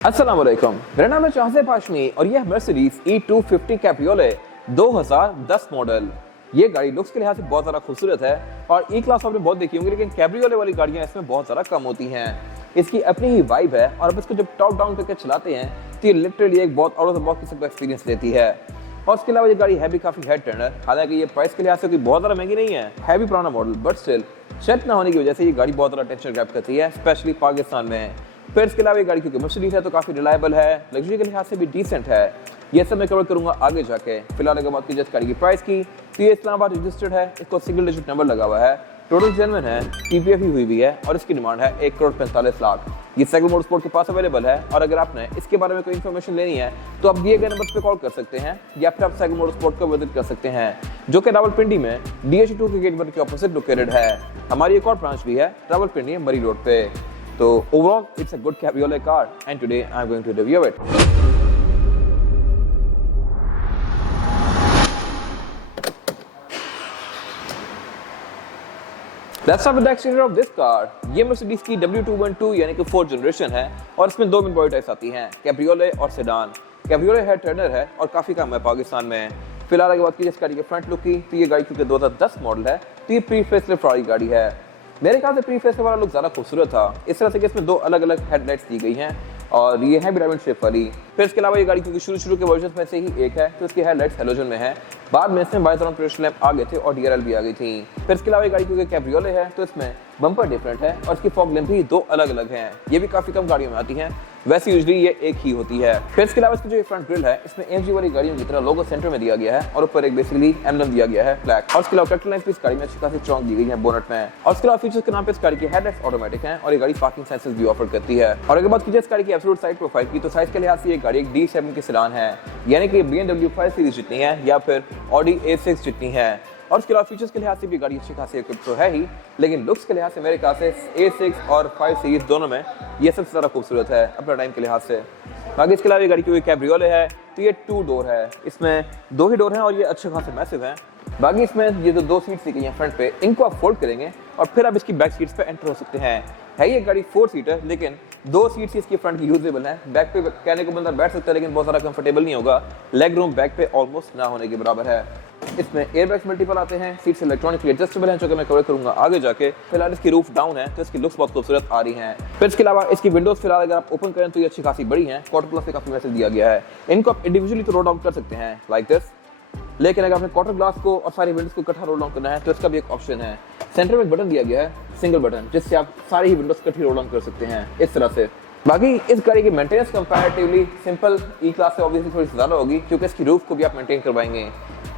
अस्सलाम वालेकुम, मेरा नाम है चाहसे पाशमी और यह मर्सिडीज E250 कैब्रियोले 2010 मॉडल। ये गाड़ी लुक्स के लिहाज से बहुत ज़्यादा खूबसूरत है और ई क्लास आपने बहुत देखी होंगी, लेकिन कैब्रियोले वाली गाड़ियाँ इसमें बहुत ज़्यादा कम होती हैं। इसकी अपनी ही वाइब है और अब इसको जब टॉप डाउन करके चलाते हैं तो ये लिटरली एक बहुत आउट ऑफ द बॉक्स किस्म का एक्सपीरियंस देती है। और इसके अलावा ये गाड़ी है भी काफ़ी हेड टर्नर, हालांकि ये प्राइस के लिहाज से कोई बहुत ज़्यादा महंगी नहीं है भी पुराना मॉडल, बट स्टिल शेप ना होने की वजह से ये गाड़ी बहुत ज़्यादा अटेंशन ग्रैब करती है, स्पेशली पाकिस्तान में। फिर इसके अलावा ये गाड़ी क्योंकि मर्सिडीज है तो काफ़ी रिलायबल है, लग्जरी के लिहाज से भी डिसेंट है। ये सब मैं कवर करूंगा आगे जाके। फिलहाल अगर बात की जाए गाड़ी की प्राइस की तो ये इस्लामाबाद रजिस्टर्ड है, इसको सिंगल डिजिट नंबर लगा हुआ है, टोटल जेन्युइन है, PPF ही हुई है और इसकी डिमांड है 1,45,00,000। ये सेगमेंट मोटरस्पोर्ट के पास अवेलेबल है और अगर आपने इसके बारे में कोई इन्फॉर्मेशन लेनी है तो आप दिए गए नंबर पे कॉल कर सकते हैं या फिर आप सेगमेंट मोटरस्पोर्ट को विजिट कर सकते हैं, जो कि रावलपिंडी में DH2 के गेट के ऑपोजिट लोकेटेड है। हमारी एक और ब्रांच भी है रावलपिंडी मरी रोड पे। So overall, it's a good cabriolet car, and today I'm going to review it. Let's start with the exterior of this car. ये Mercedes की W212 यानी कि 4th जनरेशन है और इसमें दो मेन बॉडी टाइप्स आती हैं, कैब्रियोले और सेडान। कैब्रियोले हेड टर्नर है और काफी कम है पाकिस्तान में। फिलहाल अगर बात की जाए इस गाड़ी के फ्रंट लुक की तो ये गाड़ी क्योंकि 2010 मॉडल है तो ये प्री फेसलिफ्ट वाली गाड़ी है। मेरे ख्याल से प्री फेसलिफ्ट वाला लुक ज़्यादा खूबसूरत था, इस तरह से कि इसमें दो अलग अलग हेडलाइट्स दी गई हैं और ये है भी डायमंड शेप वाली। फिर इसके अलावा ये गाड़ी क्योंकि शुरू के वर्जन में से ही एक है तो इसकी हेडलाइट्स हैलोजन में है, बाद में इसमें बाइज प्रोजेक्शन लैंप आ गए थे और DRL भी आ गई थी। फिर इसके अलावा ये गाड़ी क्योंकि कैब्रियोले है तो इसमें बम्पर डिफरेंट है और इसकी फॉग लैंप भी दो अलग अलग हैं, ये भी काफ़ी कम गाड़ियों में आती हैं, वैसे यूजुअली ये एक ही होती है। फिर इसके अलावा इसकी जो फ्रंट ग्रिल है इसमें AMG वाली गाड़ियों की तरह लोगो सेंटर में दिया गया है और ऊपर एक बेसिकली एम्बलम दिया गया है ब्लैक। और इसके अलावा कटर लाइन्स भी इस गाड़ी में अच्छी खासी स्ट्रॉन्ग दी गई है बोनट में। और इसके अलावा फीचर्स के नाम पे इस गाड़ी की हेडलाइट्स ऑटोमेटिक हैं और ये गाड़ी पार्किंग सेंसर्स भी ऑफर करती है। और अगर बात की जाए इस गाड़ी की एब्सोल्यूट साइड प्रोफाइल की तो साइज के लिहाज से ये गाड़ी एक D7 की सेडान है, यानी कि BMW 5 सीरीज जितनी है या फिर Audi A6 जितनी है। और इसके अलावा फीचर्स के लिहाज से भी गाड़ी अच्छी खासी इक्विप्ड तो है ही, लेकिन लुक्स के लिहाज से मेरे ख्याल से A6 और 5 सीरीज दोनों में ये सबसे ज़्यादा खूबसूरत है अपने टाइम के लिहाज से। बाकी इसके अलावा ये गाड़ी क्योंकि कैब्रियोले है तो ये 2 डोर है, इसमें 2 ही डोर हैं और ये अच्छे खासे मैसिव हैं। बाकी इसमें ये जो 2 सीट्स दी गई हैं फ्रंट पे, इनको आप फोल्ड करेंगे और फिर आप इसकी बैक सीट्स पे एंटर हो सकते हैं। है ये गाड़ी 4 सीटर, लेकिन 2 सीट्स इसकी फ्रंट की यूजेबल है। बैक पे कहने को बंदा बैठ सकता है लेकिन बहुत ज़्यादा कंफर्टेबल नहीं होगा, लेग रूम बैक पे ऑलमोस्ट ना होने के बराबर है। इसमें एयरबैग्स मल्टीपल आते हैं, सीट्स इलेक्ट्रॉनिकली एडजस्टेबल हैं जो कि मैं कवर करूंगा आगे जाके। फिलहाल इसकी रूफ डाउन है तो इसकी लुक्स बहुत खूबसूरत आ रही हैं। फिर इसके अलावा इसकी विंडोज फिलहाल अगर आप ओपन करें तो ये अच्छी खासी बड़ी हैं, क्वार्टर ग्लास से काफी मैसेज दिया गया है। इनको आप इंडिविजुअली तो रोल डाउन कर सकते हैं लाइक दिस, लेकिन अगर आपने क्वार्टर ग्लास को और सारी विंडोज को इकट्ठा रोल डाउन करना है तो इसका भी एक ऑप्शन है। सेंटर में एक बटन दिया गया है, सिंगल बटन, जिससे आप सारी ही विंडोज इकट्ठी रोल डाउन कर सकते हैं इस तरह से। बाकी इस गाड़ी की मेंटेनेंस कंपैरेटिवली सिंपल ई क्लास से ऑब्वियसली थोड़ी ज़्यादा होगी क्योंकि इसकी रूफ को भी आप मेंटेन करवाएंगे।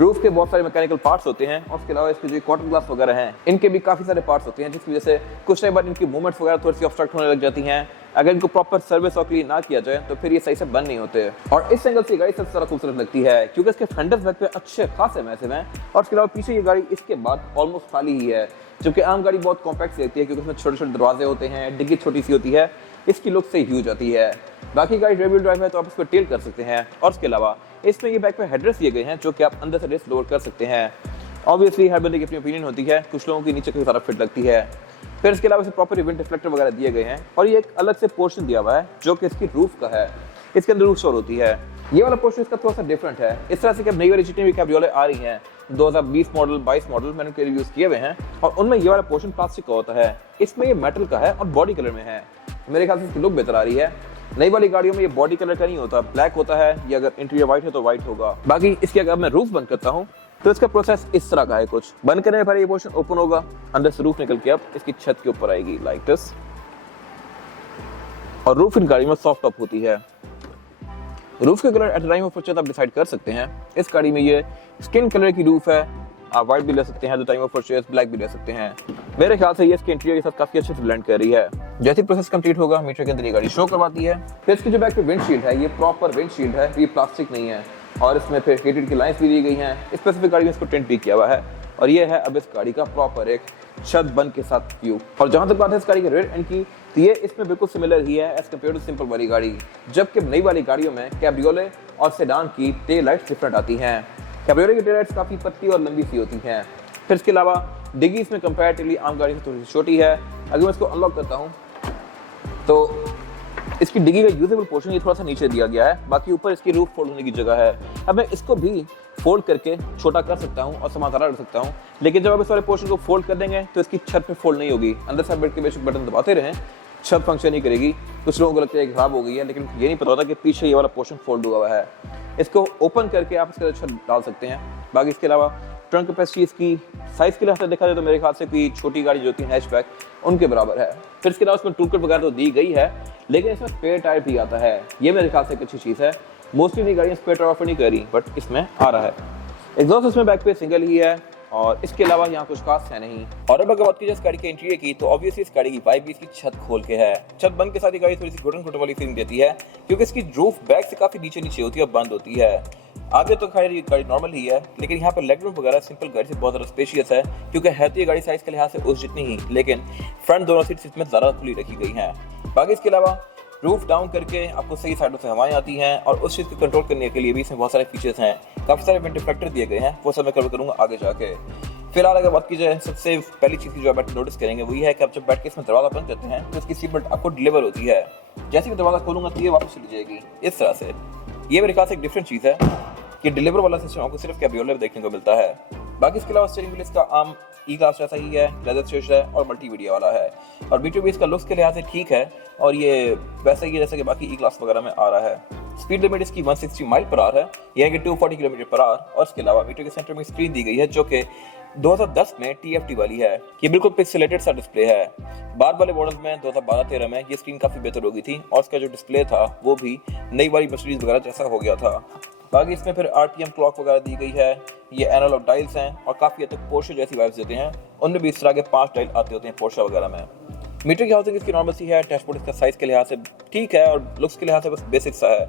रूफ के बहुत सारे मैकेनिकल पार्ट्स होते हैं और उसके अलावा इसके जो क्वार्टर ग्लास वगैरह हैं इनके भी काफ़ी सारे पार्ट्स होते हैं, जिसकी वजह से कुछ टाइम बाद इनकी मूवमेंट्स वगैरह थोड़ी सी ऑब्स्ट्रक्ट होने लग जाती हैं। अगर इनको प्रॉपर सर्विस और क्लीन ना किया जाए तो फिर ये सही से बंद नहीं होते। और इस एंगल से गाड़ी सबसे ज़्यादा खूबसूरत लगती है क्योंकि इसके फेंडर्स बैक पे अच्छे खासे मैसिव हैं और उसके अलावा पीछे ये गाड़ी इसके बाद ऑलमोस्ट खाली ही है, जबकि आम गाड़ी बहुत कॉम्पैक्ट रहती है क्योंकि उसमें छोटे छोटे दरवाजे होते हैं, डिग्गी छोटी सी होती है, इसकी लुक से ह्यूज आती है। बाकी गाड़ी रियर व्हील ड्राइव है तो आप इसको टेल कर सकते हैं और उसके अलावा इसमें ये बैक पे हेडरेस्ट दिए गए हैं जो कि आप अंदर से रेस्ट लोअर कर सकते हैं। ऑब्वियसली हर बंदे की अपनी ओपिनियन होती है, कुछ लोगों की नीचे काफी ज़्यादा फिट लगती है। फिर इसके अलावा इसे प्रॉपर विंड रिफ्लेक्टर वगैरह दिए गए हैं और ये एक अलग से पोर्शन दिया हुआ है जो कि इसकी रूफ का है, इसके अंदर रूफ स्टोर होती है। ये वाला पोर्शन इसका थोड़ा सा डिफरेंट है, इस तरह से कि नई वाली जितनी भी कैब्रियोले आ रही हैं 2020 मॉडल 22 मॉडल मैंने उनके रिव्यूज किए हुए हैं और उनमें ये वाला पोर्शन प्लास्टिक का होता है, इसमें ये मेटल का है और बॉडी कलर में है। मेरे ख्याल से इसकी लुक बेहतर आ रही है। नई वाली गाड़ियों में ये बॉडी कलर का नहीं होता, ब्लैक होता है, या अगर इंटीरियर व्हाइट है तो व्हाइट होगा। बाकी इसकी अगर मैं रूफ बंद करता हूँ तो इसका प्रोसेस इस तरह का है, कुछ बंद करने पर ये पोर्शन ओपन होगा, अंदर से रूफ निकल के अब इसकी छत के ऊपर आएगी लाइक दिस। और रूफ इन गाड़ी में सॉफ्ट टॉप होती है। रूफ के colour at time of purchase आप डिसाइड कर सकते हैं। इस गाड़ी में ये स्किन कलर की रूफ है, आप व्हाइट भी ले सकते हैं, टाइम ऑफ परचेज ब्लैक भी ले सकते हैं। मेरे ख्याल से ये इसके इंटीरियर के साथ काफी अच्छे से ब्लेंड कर रही है। जैसे प्रोसेस कंप्लीट होगा मीटर के अंदर ये गाड़ी शो करवाती है। फिर इसकी जो बैक पे विंडशील्ड है ये प्रॉपर विंडशील्ड है, ये प्लास्टिक नहीं है और इसमें फिर हेटेड की लाइंस भी दी गई हैं। स्पेसिफिक गाड़ी में इसको टेंट भी किया हुआ है और ये है अब इस गाड़ी का प्रॉपर एक छत बंद के साथ व्यू। और जहां तक बात है इस गाड़ी के रेयर एंड की तो ये इसमें बिल्कुल सिमिलर ही है एज कम्पेयर टू सिंपल वाली गाड़ी, जबकि नई वाली गाड़ियों में कैब्रियोले और सेडान की टेल लाइट्स डिफरेंट आती हैं। कैब्रियोले की टेल लाइट्स काफ़ी पतली और लंबी सी होती हैं। फिर इसके अलावा डिग्गी इसमें कंपैरेटिवली आम गाड़ी से थोड़ी सी छोटी है। अगर मैं इसको अनलॉक करता हूँ तो इसकी डिग्गी का यूजेबल पोर्शन ये थोड़ा सा नीचे दिया गया है, बाकी ऊपर इसकी रूफ फोल्ड होने की जगह है। अब मैं इसको भी फोल्ड करके छोटा कर सकता हूँ और सामान सारा रख सकता हूँ, लेकिन जब आप इस वाले पोर्शन को फोल्ड कर देंगे तो इसकी छत पे फोल्ड नहीं होगी। अंदर से बैठ के बेशक बटन दबाते रहें, छत फंक्शन नहीं करेगी। कुछ लोगों को लगता है कि खराब हो गई है, लेकिन ये नहीं पता होता कि पीछे ये वाला पोर्शन फोल्ड हुआ है। इसको ओपन करके आप इसके अंदर छत डाल सकते हैं। बाकी इसके अलावा ट्रंक कैपेसिटी इसकी साइज के लिहाज से देखा जाए तो मेरे ख्याल से कोई छोटी गाड़ी जो होती है हैचबैक उनके बराबर है। फिर इसके अलावा इसमें टूल किट वगैरह तो दी गई है, लेकिन इसमें स्पेयर टायर भी आता है। ये मेरे ख्याल से एक अच्छी चीज़ है। मोस्टली नई गाड़ियाँ स्पेयर टायर ऑफर नहीं कर रही, बट इसमें आ रहा है। एग्जॉस्ट इसमें बैक पे सिंगल ही है और इसके अलावा यहाँ कुछ खास है नहीं। और अब अगर बात की इस गाड़ी के इंटीरियर की, तो ऑब्वियसली इस गाड़ी की वाइब भी इसकी छत खोल के है। छत बंद के साथ ये गाड़ी थोड़ी सी घुटन घुटन वाली फीलिंग देती है, क्योंकि इसकी रूफ बैक से काफी नीचे नीचे होती है और बंद होती है। आगे तो खैर ये गाड़ी नॉर्मल ही है, लेकिन यहाँ पर लेग रूम वगैरह सिंपल गाड़ी से बहुत ज़्यादा स्पेशियस है, क्योंकि है तो ये गाड़ी साइज के लिहाज से उस जितनी ही, लेकिन फ्रंट दोनों सीट्स इसमें ज़्यादा खुली रखी गई हैं। बाकी इसके अलावा रूफ डाउन करके आपको सही साइडों से हवाएं आती हैं, और उस चीज़ को कंट्रोल करने के लिए भी इसमें बहुत सारे फीचर्स हैं। काफ़ी सारे विंड डिफ्लेक्टर दिए गए हैं, वो सब मैं कवर करूँगा आगे जाके। फिलहाल अगर बात की जाए, सबसे पहली चीज़ की जो आप नोटिस करेंगे वही है कि आप जब बैठ के इसमें दरवाजा बंद करते हैं तो इसकी सीट बेल्ट आपको डिलीवर होती है। जैसे ही मैं दरवाजा खोलूंगा तो ये वापस चली जाएगी इस तरह से। ये मेरे ख्याल से एक डिफरेंट चीज़ है कि डिलीवर वाला सिस्टम आपको सिर्फ कैब्रियोलेट में देखने को मिलता है। बाकी इसके अलावा स्टीयरिंग व्हील इसका आम ई क्लास जैसा ही है, लेदर स्टिच है और मल्टीमीडिया वाला है। और B2B इसका लुक्स के लिहाज से ठीक है, और ये वैसे ही जैसे कि बाकी ई क्लास वगैरह में आ रहा है। स्पीड लिमिट इसकी 160 माइल पर आवर है, यह कि 240 किलोमीटर पर आवर। और इसके अलावा मीटर के सेंटर में स्क्रीन दी गई है जो कि 2010 में TFT वाली है। ये बिल्कुल पिक्सेलेटेड सा डिस्प्ले है। बाद वाले मॉडल में 2012-13 में ये स्क्रीन काफ़ी बेहतर हो गई थी, और इसका जो डिस्प्ले था वो भी नई वाली मर्सिडीज वगैरह जैसा हो गया था। बाकी इसमें फिर RPM क्लॉक वगैरह दी गई है। ये एनालॉग डायल्स हैं और काफ़ी हद तक पोर्शे जैसी वाइब्स देते हैं। उनमें भी इस तरह के 5 डायल आते होते हैं पोर्शे वगैरह में। मीटर की हाउसिंग इसकी नॉर्मल सी है। डैशबोर्ड इसका साइज़ के लिहाज से ठीक है और लुक्स के लिहाज से बस बेसिक सा है।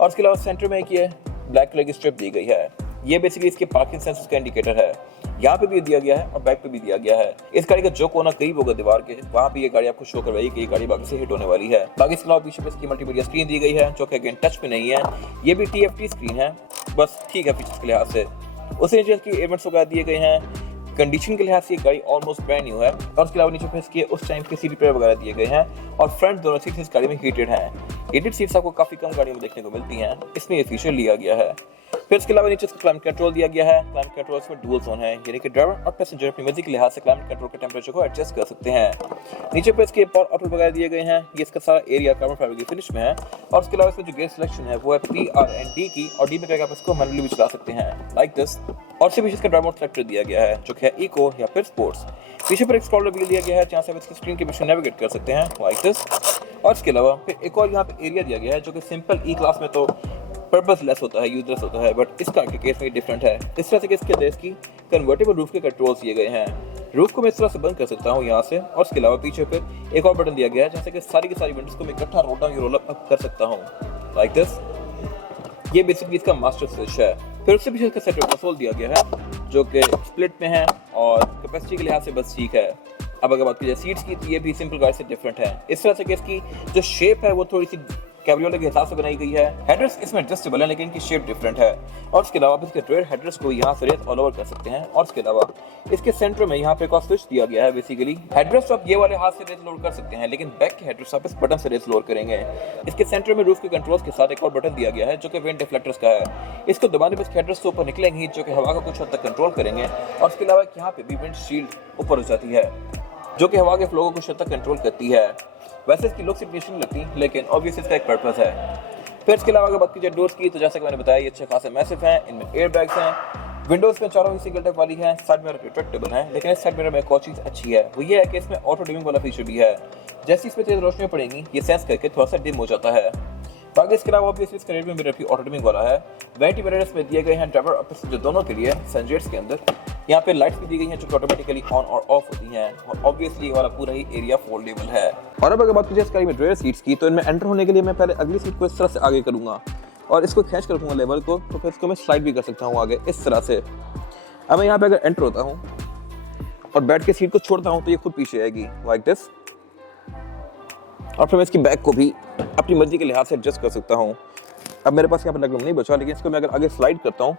और इसके अलावा सेंटर में एक ये ब्लैक कलर की स्ट्रिप दी गई है। ये बेसिकली इसके पार्किंग सेंसर्स का इंडिकेटर है। यहाँ पे भी दिया गया है और बैक पे भी दिया गया है। इस गाड़ी का जो कोना करीब होगा दीवार के, वहाँ पे ये गाड़ी आपको शो करवाएगी कि ये गाड़ी बाकी से हिट होने वाली है। बाकी इसके अलावा पीछे इसकी मल्टीमीडिया स्क्रीन दी गई है, जो कि अगेन टच पे नहीं है। ये भी TFT स्क्रीन है, बस ठीक है फीचर्स के लिहाज से। उसी नीचे इसकी एवेंट्स वगैरह दिए गए हैं। कंडीशन के लिहाज से ये गाड़ी ऑलमोस्ट ब्रांड न्यू है। और उसके अलावा नीचे पे इसके उस टाइम के सीट प्लेयर वगैरह दिए गए हैं, और फ्रंट दोनों सीट्स इस गाड़ी में हीटेड हैं। हीटेड सीट्स आपको काफ़ी कम गाड़ियों में देखने को मिलती हैं, इसमें ये फीचर लिया गया है। फिर इसके अलावा नीचे क्लाइमेट कंट्रोल दिया गया है। क्लाइमेट कंट्रोल में डुअल जोन है, यानी कि ड्राइवर और पैसेंजर अपनी मर्जी के लिहाज से क्लाइमेट कंट्रोल के टेम्परेचर को एडजस्ट कर सकते हैं। नीचे पे इसके पावर आउटलेट वगैरह दिए गए हैं। ये इसका सारा एरिया कार्बन फाइबर की फिनिश में है। और उसके अलावा इसमें जो गेयर सिलेक्शन है वो है P, R and D की, और D में करके आप इसको मैनुअली भी चला सकते हैं लाइक दिस। और से पीछे इसका ड्राइव मोड सेलेक्टर दिया गया है, जो कि है इको या फिर स्पोर्ट्स। पीछे पर एक स्क्रॉलर व्हील दिया गया है, जहाँ से आप इसकी स्क्रीन के पीछे नेविगेट कर सकते हैं लाइक दिस। और इसके अलावा फिर एक और यहाँ पे एरिया दिया गया है, जो कि सिंपल ई क्लास में तो पर्पसलेस होता है, यूजलेस होता है, बट इसका के केस में डिफरेंट है। इस तरह से कि इसके अंदर इसकी कन्वर्टेबल रूफ के कंट्रोल्स दिए गए हैं। रूफ को मैं इस तरह से बंद कर सकता हूँ यहाँ से। और इसके अलावा पीछे फिर एक और बटन दिया गया है, जैसे कि सारी की सारी विंडोज को मैं इकट्ठा रोल डाउन या रोल अप कर सकता हूँ लाइक दिस। ये बेसिकली इसका मास्टर स्विच है। फिर उससे पीछे इसका सेंटर कंसोल दिया गया है, जो कि स्प्लिट में है और कैपेसिटी के लिहाज से बस ठीक है। अब अगर बात की जाए सीट्स की, तो ये भी सिंपल गाड़ी से डिफरेंट है। इस तरह से कि इसकी जो शेप है वो थोड़ी सी कैब्रियोलेट के हिसाब से बनाई गई है। हेडरेस्ट इसमें एडजस्टेबल है, लेकिन इनकी शेप डिफरेंट है। और इसके अलावा इसके रेयर हेडरेस्ट को यहाँ से रेस ऑल ओवर कर सकते हैं। और इसके अलावा इसके सेंटर में यहाँ पे एक और स्विच दिया गया है। बेसिकली हेडरेस्ट आप ये वाले हाथ से रेस लोड कर सकते हैं, लेकिन बैक के हेडरेस्ट आप इस बटन से रेस लोड करेंगे। इसके सेंटर में रूफ के कंट्रोल्स के साथ एक और बटन दिया गया है, जो कि विंड डिफ्लेक्टर्स का है। इसको दबाने पर हेडरेस्ट ऊपर निकलेंगे, जो कि हवा का कुछ हद तक कंट्रोल करेंगे। और इसके अलावा यहाँ पे भी विंड शील्ड ऊपर हो जाती है, जो कि हवा के फ्लो को कुछ हद तक कंट्रोल करती है। वैसे इसकी लुक्स इतनी नहीं लगती, लेकिन ऑब्वियसली इसका एक पर्पस है। फिर इसके अलावा अगर बात की जाए डोर्स की, तो जैसे कि मैंने बताया ये अच्छे खासे मैसिव हैं। इनमें एयर बैग्स हैं। विंडोज में चारों ही सिंगल टैप वाली है। साइड मिरर रिट्रैक्टेबल है, लेकिन इस साइड मिरर में एक और चीज़ अच्छी है, वो ये है कि इसमें ऑटो डिमिंग वाला फीचर भी है। जैसे इसमें तेज रोशनी पड़ेगी, ये सेंस करके थोड़ा सा डिम हो जाता है। बाकी इसके अलावा ऑब्वियसली इसका रेड में मिरर भी ऑटो डिमिंग वाला है। वैनिटी मिरर इसमें दिए गए हैं ड्राइवर और पैसेंजर दोनों के लिए सनजेट्स के अंदर। यहाँ पे लाइट्स भी दी गई हैं, जो ऑटोमेटिकली ऑन और ऑफ होती हैं। और ऑब्वियसली ये वाला पूरा ही एरिया फोल्डेबल है। और अब अगर बात कीजिए इसका ड्राइवर सीट्स की, तो इनमें एंटर होने के लिए मैं पहले अगली सीट को इस तरह से आगे करूँगा और इसको खींच कर रखूँगा लेवल को, तो फिर इसको मैं स्लाइड भी कर सकता हूँ आगे इस तरह से। अब मैं यहाँ पे अगर एंटर होता हूँ और बैठ के सीट को छोड़ता हूँ, तो ये खुद पीछे आएगी लाइक दिस। और फिर मैं इसकी बैक को भी अपनी मर्जी के लिहाज से एडजस्ट कर सकता हूँ। अब मेरे पास यहाँ पर लेग रूम नहीं बचा, लेकिन इसको मैं अगर आगे स्लाइड करता हूँ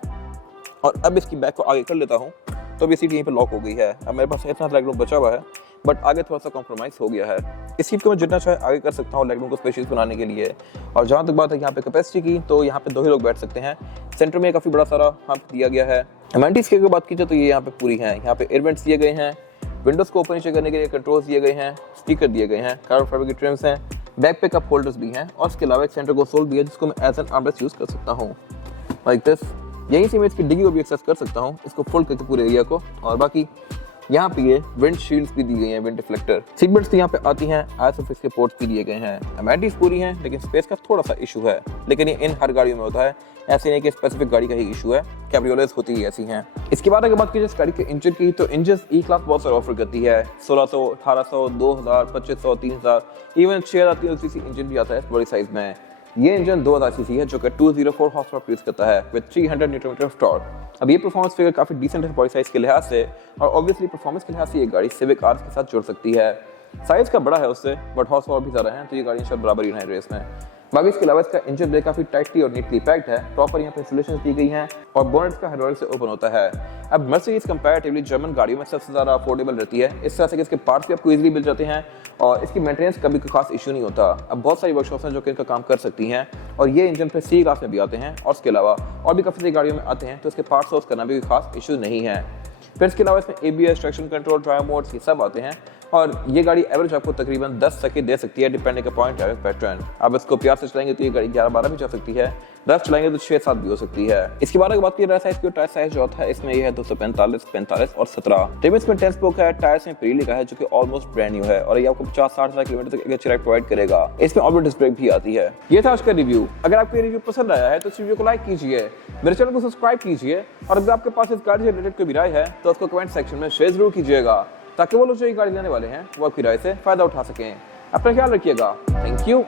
और अब इसकी बैक को आगे कर लेता हूँ, तो अब ये सीट यहीं पे लॉक हो गई है। अब मेरे पास इतना लेग रूम बचा हुआ है, बट आगे थोड़ा सा कॉम्प्रोमाइज हो गया है। इस सीट को मैं जितना चाहे आगे कर सकता हूँ लेगरूम को स्पेशियस बनाने के लिए। और जहाँ तक बात है यहाँ पे कैपेसिटी की, तो यहाँ पे 2 ही लोग बैठ सकते हैं। सेंटर में काफ़ी बड़ा सारा हम्प दिया गया है। एमेनिटीज़ की अगर बात कीजिए तो ये यहाँ पे पूरी है। यहाँ पे एयर वेंट्स दिए गए हैं, विंडोज़ को ओपन नीचे करने के लिए कंट्रोल्स दिए गए हैं, स्पीकर दिए गए हैं, कार्बन फाइबर की ट्रिम्स हैं, बैक पे कप होल्डर्स भी हैं और इसके अलावा एक सेंटर कंसोल भी है जिसको मैं एज एन आर्मरेस्ट यूज़ कर सकता हूँ लाइक दिस। यहीं से मैं इसकी डिग्गी को भी एक्सेस कर सकता हूँ, इसको फोल्ड करके पूरे एरिया को। और बाकी यहाँ पे ये विंड शील्ड्स भी दी गई हैं, विंड रिफ्लेक्टर। सीट बेल्ट्स यहाँ पे आती हैं, आईएसओफिक्स के पोर्ट्स भी दिए गए हैं। एमेनिटीज़ पूरी हैं लेकिन स्पेस का थोड़ा सा इशू है, लेकिन ये इन हर गाड़ियों में होता है, ऐसे नहीं कि स्पेसिफिक गाड़ी का ही इशू है, कैब्रियोलेट्स होती ही ऐसी हैं। इसके बाद अगर बात कीजिए इस गाड़ी के इंजन की, तो इंजन ई क्लास बहुत सारे ऑफर करती है। 1600, 1800, 2000, 2500, 3000, इवन 6000 सीसी इंजन भी आता है इस बड़ी साइज में। ये इंजन 2000 सीसी है जो कि 204 हॉर्स पावर प्रोड्यूस करता है with 300 newton metre of torque. अब ये परफॉर्मेंस फिगर काफी डिसेंट है बॉडी साइज के लिहाज से, और ऑब्वियसली परफॉर्मेंस के लिहाज से ये गाड़ी सिविक आर्स के साथ जुड़ सकती है। साइज का बड़ा है उससे, बट हॉर्स पावर भी ज्यादा है, तो ये गाड़ी शायद बराबर ही है रेस में। बाकी इसके अलावा इसका इंजन ब्रेक काफी टाइटली और नीटली पैक्ड है। प्रॉपर यहाँ पे इंसुलेशन दी गई हैं और बोनेट का हाइड्रोलिक से ओपन होता है। अब मर्सिडीज कंपैरेटिवली जर्मन गाड़ियों में सबसे ज्यादा अफोर्डेबल रहती है, इस तरह से कि इसके पार्ट्स भी आपको इजीली मिल जाते हैं और इसकी मेंटेनेंस का भी कोई खास इशू नहीं होता। अब बहुत सारी वर्कशॉप्स हैं जो कि इनका काम कर सकती हैं और ये इंजन फिर सी क्लास में भी आते हैं और इसके अलावा और भी काफी सारी गाड़ियों में आते हैं, तो इसके पार्ट सोर्स करना भी कोई खास इशू नहीं है। फिर इसके अलावा इसमें ABS, traction control, drive modes ये सब आते हैं और ये गाड़ी एवरेज आपको तकरीबन 10 सेकंड दे सकती है डिपेंडिंग अपॉन ड्राइविंग पैटर्न। आप इसको प्यार से चलाएंगे तो ये गाड़ी 11-12 भी जा सकती है, रफ चलाएंगे तो 6-7 भी हो सकती है। इसके बाद अगर बात की टायर साइज की, टायर साइज जो है इसमें ये है 245, 45 और 17। रिम्स में 10 स्पोक है, टायर्स में प्री लिखा है जो कि ऑलमोस्ट ब्रांड न्यू है और ये आपको 50-60 हज़ार किलोमीटर तक अच्छी राइड प्रोवाइड करेगा। इसमें ऑलरेडी डिस्क ब्रेक भी आती है। ये था आज का रिव्यू। अगर आपको ये रिव्यू पसंद आया है तो इस वीडियो को लाइक कीजिए, मेरे चैनल को सब्सक्राइब कीजिए और अगर आपके पास इस गाड़ी से रिलेटेड कोई भी राय है तो उसको कमेंट सेक्शन में शेयर जरूर कीजिएगा, ताकि वो लोग जो ये गाड़ी लेने वाले हैं वो आपकी राय से फायदा उठा सकें। अपना ख्याल रखिएगा। Thank you.